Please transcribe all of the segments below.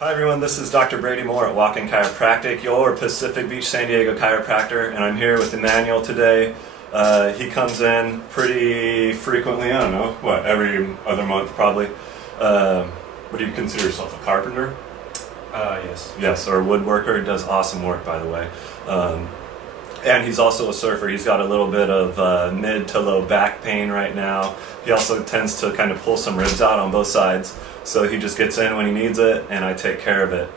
Hi everyone, this is Dr. Brady Moore at Walk-In Chiropractic, your Pacific Beach, San Diego chiropractor, and I'm here with Emmanuel today. He comes in pretty frequently, I don't know, what, every other month probably. What do you consider yourself, a carpenter? Yes. Yes, or a woodworker. He does awesome work, by the way. And he's also a surfer. He's got a little bit of mid to low back pain right now. He also tends to kind of pull some ribs out on both sides. So he just gets in when he needs it, and I take care of it.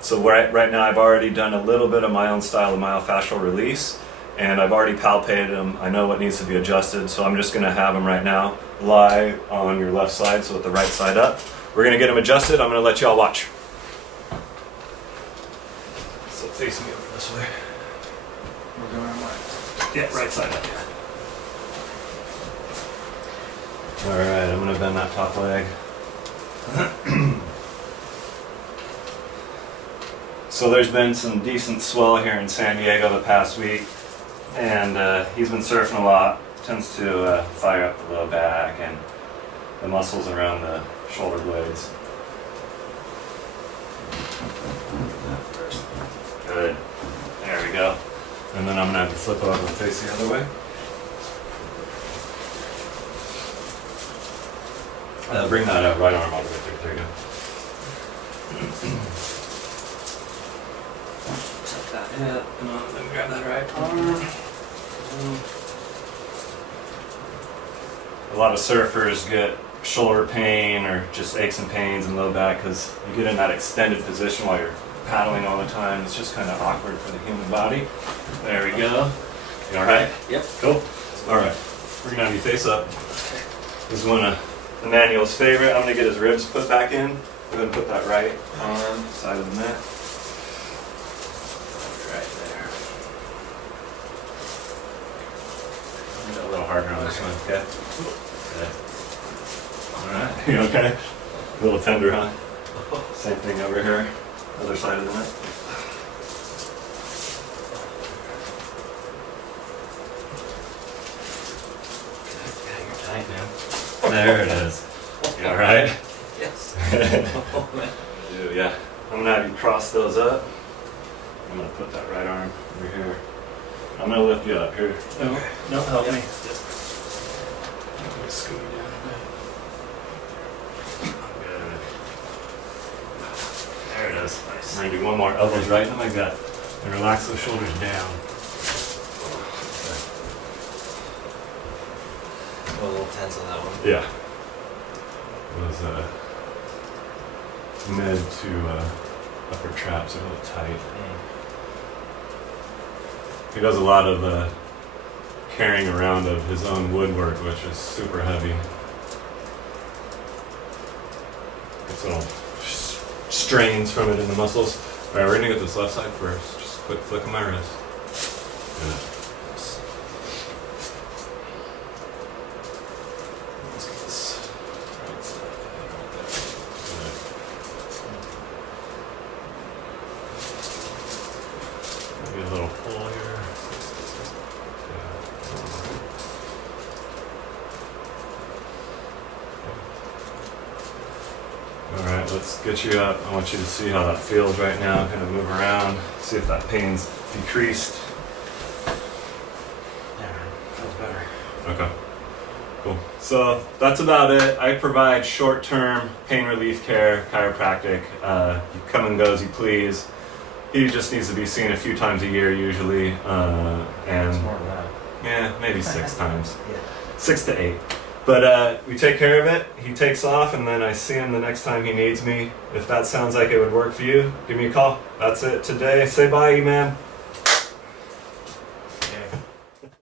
So right now I've already done a little bit of my own style of myofascial release, and I've already palpated him. I know what needs to be adjusted, so I'm just going to have him right now lie on your left side, so with the right side up. We're going to get him adjusted. I'm going to let you all watch. So face me over this way. We're going right. Yeah, right side up. All right, I'm going to bend that top leg. So there's been some decent swell here in San Diego the past week, and he's been surfing a lot. Tends to fire up the low back and the muscles around the shoulder blades. Good. There we go. And then I'm gonna have to flip over and face the other way. Bring that right arm all the way through. There you go. Tuck that hip, and then grab that right arm. A lot of surfers get shoulder pain or just aches and pains and low back because you get in that extended position while you're paddling all the time. It's just kind of awkward for the human body. There we go. You all right? Yep. Cool. All right. We're gonna have you face up. This is one of Emmanuel's favorite. I'm gonna get his ribs put back in. We're gonna put that right arm side of the mat. Right there. A little harder on this one, okay? Good. All right. You okay? A little tender, huh? Same thing over here. Other side of the mat. You're tight, man. There it is. You all right? Yes. Oh, man. Yeah. I'm gonna have you cross those up. I'm gonna put that right arm over here. I'm gonna lift you up here. No, help me. Yep. Scoot you down a bit. Good. There it is. Nice. I'm gonna do one more. Elbows right in my gut. And relax those shoulders down. A little tense on that one. Yeah. Those mid to upper traps are a little tight. He does a lot of carrying around of his own woodwork, which is super heavy. Gets little strains from it in the muscles. All right, we're gonna get this left side first. Just a quick flick of my wrist. Good. Let's get this right side right there. Good. Maybe a little pull here. Alright, let's get you up. I want you to see how that feels right now. Kind of move around, see if that pain's decreased. Yeah, feels better. Okay, cool. So that's about it. I provide short-term pain relief care, chiropractic. You come and go as you please. He just needs to be seen a few times a year usually. It's And more than that. yeah, maybe 6 times. Yeah. 6 to 8. But we take care of it. He takes off, and then I see him the next time he needs me. If that sounds like it would work for you, give me a call. That's it today. Say bye, man.